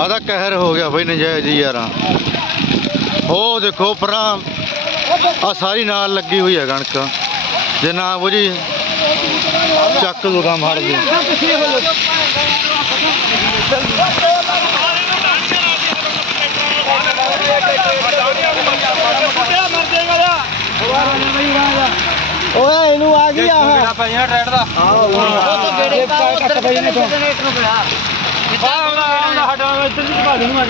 ਆਦਾ ਕਹਿਰ ਹੋ ਗਿਆ ਬਈ ਨਜਾਇਜ਼ ਹੀ ਯਾਰਾਂ। ਉਹ ਦੇਖੋ ਪਰਾਂ ਆ ਸਾਰੀ ਨਾਲ ਲੱਗੀ ਹੋਈ ਹੈ ਕਣਕ। ਜੇ ਨਾ ਬੁਝੀ ਚੱਕ ਦੂਗਾ ਮਾਰ ਦੇ ਓਏ ਇਹਨੂੰ ਆ ਗਈ ਆਹ। ਪਾਈਆਂ ਟਰੈਕਟ ਦਾ। ਗੇੜੇ ਪਾ ਉੱਤਰ ਕੇ ਜਨਰੇਟਰ ਨੂੰ ਪਿਆ ਇੱਧਰ ਦੀ ਦੇਣੂ ਹੋ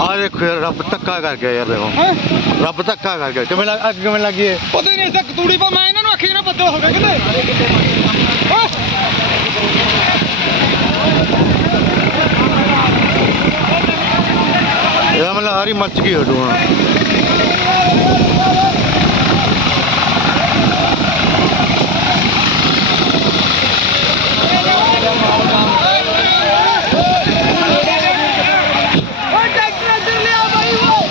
ਆ ਦੇਖੋ ਯਾਰ ਰੱਬ ਧੱਕਾ ਕਰ ਗਿਆ ਯਾਰ ਦੇਖੋ। ਹੈ? ਰੱਬ ਧੱਕਾ ਕਰ ਗਿਆ। ਕਿਵੇਂ ਲੱਗ ਅੱਗ ਕਿਵੇਂ ਲੱਗੀ ਏ? ਪਤਾ ਨਹੀਂ ਤੱਕ ਤੂੜੀ ਪਾ ਮੈਂ ਇਹਨਾਂ ਨੂੰ ਆਖੀ ਨਾ ਬੱਦਲ ਹੋ ਗਏ ਕਿਤੇ ਓਏ ਇਹਦਾ ਮਤਲਬ ਹਾਰੀ ਮੱਚ ਗਈ ਹਟੂ ਹੁਣ ਓਏ ਟਰੈਕਟਰ ਇੱਧਰ ਲਿਆ ਬਾਈ ਓਏ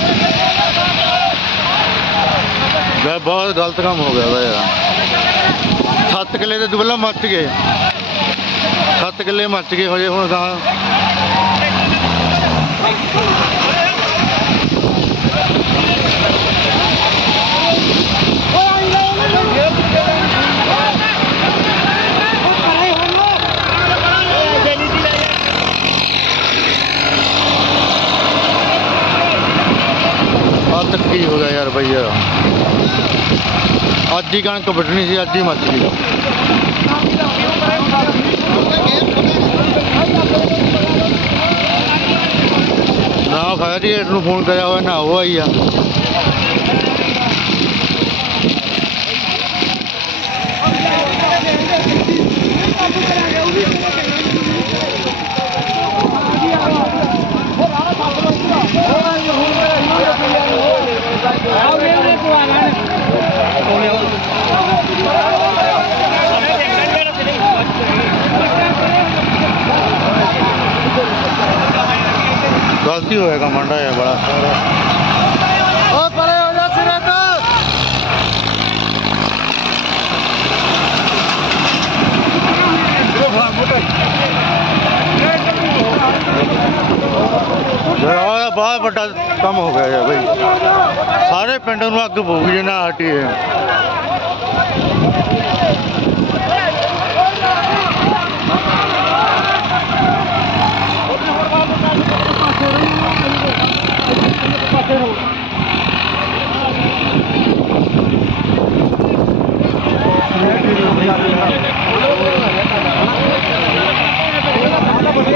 ਇਹ ਬਹੁਤ ਗਲਤ ਕੰਮ ਹੋ ਗਿਆ ਵਾ ਯਾਰ। ਸੱਤ ਕਿੱਲੇ ਦੇ ਦੁੱਲਾ ਮੱਚ ਗਏ। ਸੱਤ ਕਿੱਲੇ ਮੱਚ ਗਏ ਹੋਏ ਹੁਣ ਤਾਂ ਓਏ ਆਈ ਲੈ ਉਹਨੇ ਓ ਕਰਾਈ ਹੁਣ ਓਏ ਜੈਲੀ ਦੀ ਲੈ ਆ ਕੀ ਹੋ ਗਿਆ ਯਾਰ ਬਈ ਯਾਰ। ਅੱਜ ਹੀ ਕਣਕ ਵੱਢਣੀ ਸੀ, ਅੱਜ ਹੀ ਮੱਚ ਗਈ। ਨਾ ਫਾਇਰ ਨੂੰ ਫੋਨ ਕਰਿਆ ਹੋਇਆ, ਨਾ ਉਹ ਆਈ ਆ। ਗਲਤੀ ਹੋਏਗਾ ਮੰਡਾ ਇਹ ਬੜਾ ਓ ਪਰੇ ਹੋ ਜਾ ਸਿਰੇ ਤੋਂ। ਯਾਰ ਆਹ ਬਹੁਤ ਵੱਡਾ ਕੰਮ ਹੋ ਗਿਆ ਯਾਰ ਬਈ। ਸਾਰੇ ਪਿੰਡ ਨੂੰ ਅੱਗ ਪਊਗੀ ਜੇ ਨਾ। ਹਟੀ ਹੈ